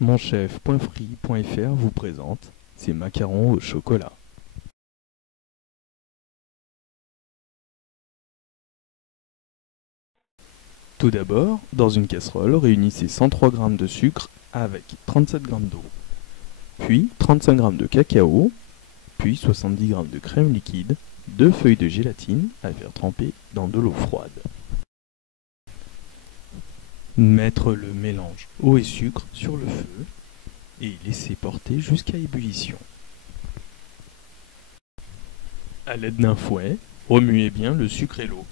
Monchef.free.fr vous présente ses macarons au chocolat. Tout d'abord, dans une casserole, réunissez 103 g de sucre avec 37 g d'eau, puis 35 g de cacao, puis 70 g de crème liquide, 2 feuilles de gélatine à faire tremper dans de l'eau froide. Mettre le mélange eau et sucre sur le feu et laisser porter jusqu'à ébullition. A l'aide d'un fouet, remuez bien le sucre et l'eau,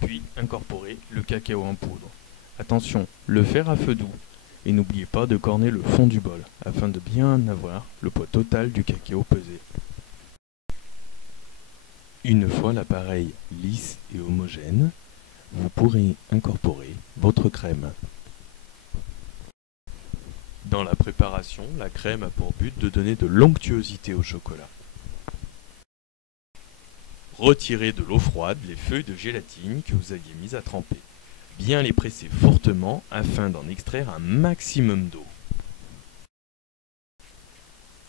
puis incorporez le cacao en poudre. Attention, le faire à feu doux, et n'oubliez pas de corner le fond du bol, afin de bien avoir le poids total du cacao pesé. Une fois l'appareil lisse et homogène, vous pourrez incorporer votre crème. Dans la préparation, la crème a pour but de donner de l'onctuosité au chocolat. Retirez de l'eau froide les feuilles de gélatine que vous aviez mises à tremper. Bien les presser fortement afin d'en extraire un maximum d'eau.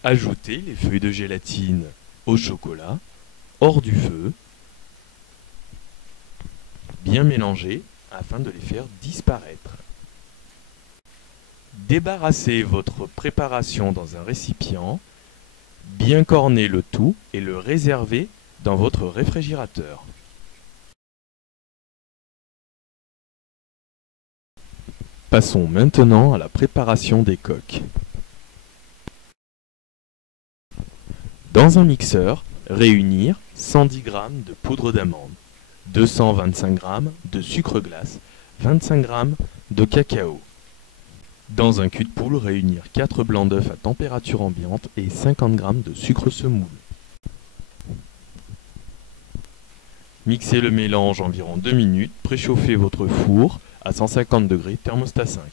Ajoutez les feuilles de gélatine au chocolat, hors du feu. Bien mélanger afin de les faire disparaître. Débarrassez votre préparation dans un récipient, bien cornez le tout et le réservez dans votre réfrigérateur. Passons maintenant à la préparation des coques. Dans un mixeur, réunir 110 g de poudre d'amande, 225 g de sucre glace, 25 g de cacao. Dans un cul de poule, réunir 4 blancs d'œufs à température ambiante et 50 g de sucre semoule. Mixez le mélange environ 2 minutes, préchauffez votre four à 150 degrés thermostat 5.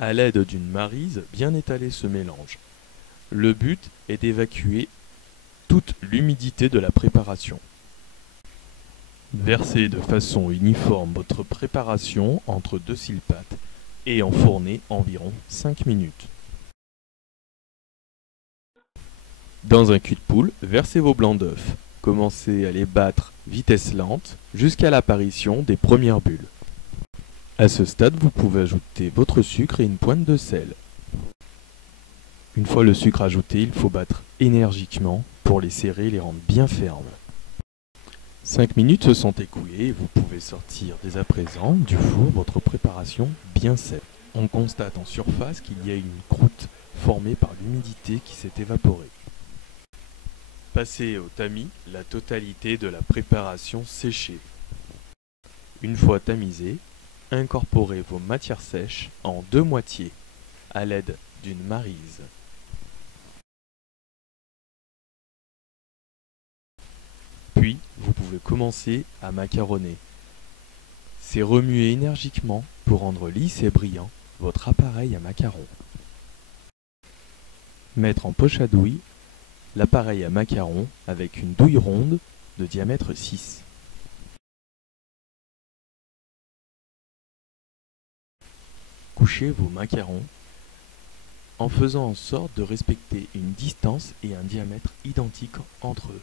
A l'aide d'une maryse, bien étaler ce mélange. Le but est d'évacuer toute l'humidité de la préparation. Versez de façon uniforme votre préparation entre 2 sile-pâtes et enfournez environ 5 minutes. Dans un cul de poule, versez vos blancs d'œufs. Commencez à les battre vitesse lente jusqu'à l'apparition des premières bulles. À ce stade, vous pouvez ajouter votre sucre et une pointe de sel. Une fois le sucre ajouté, il faut battre énergiquement pour les serrer et les rendre bien fermes. 5 minutes se sont écoulées et vous pouvez sortir dès à présent du four votre préparation bien sèche. On constate en surface qu'il y a une croûte formée par l'humidité qui s'est évaporée. Passez au tamis la totalité de la préparation séchée. Une fois tamisée, incorporez vos matières sèches en 2 moitiés à l'aide d'une maryse. Puis, vous pouvez commencer à macaronner. C'est remuer énergiquement pour rendre lisse et brillant votre appareil à macarons. Mettre en poche à douille l'appareil à macarons avec une douille ronde de diamètre 6. Couchez vos macarons en faisant en sorte de respecter une distance et un diamètre identiques entre eux.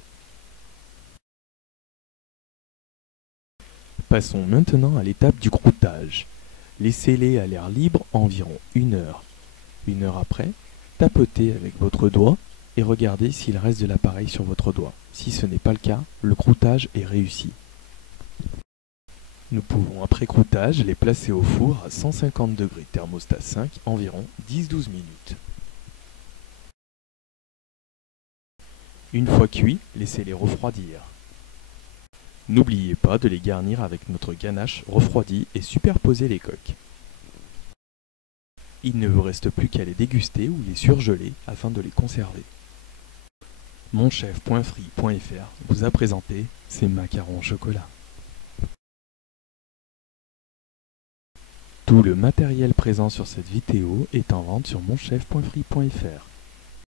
Passons maintenant à l'étape du croûtage. Laissez-les à l'air libre environ 1 heure. 1 heure après, tapotez avec votre doigt et regardez s'il reste de l'appareil sur votre doigt. Si ce n'est pas le cas, le croûtage est réussi. Nous pouvons après croûtage les placer au four à 150 degrés thermostat 5 environ 10-12 minutes. Une fois cuits, laissez-les refroidir. N'oubliez pas de les garnir avec notre ganache refroidie et superposer les coques. Il ne vous reste plus qu'à les déguster ou les surgeler afin de les conserver. Monchef.free.fr vous a présenté ses macarons au chocolat. Tout le matériel présent sur cette vidéo est en vente sur monchef.free.fr.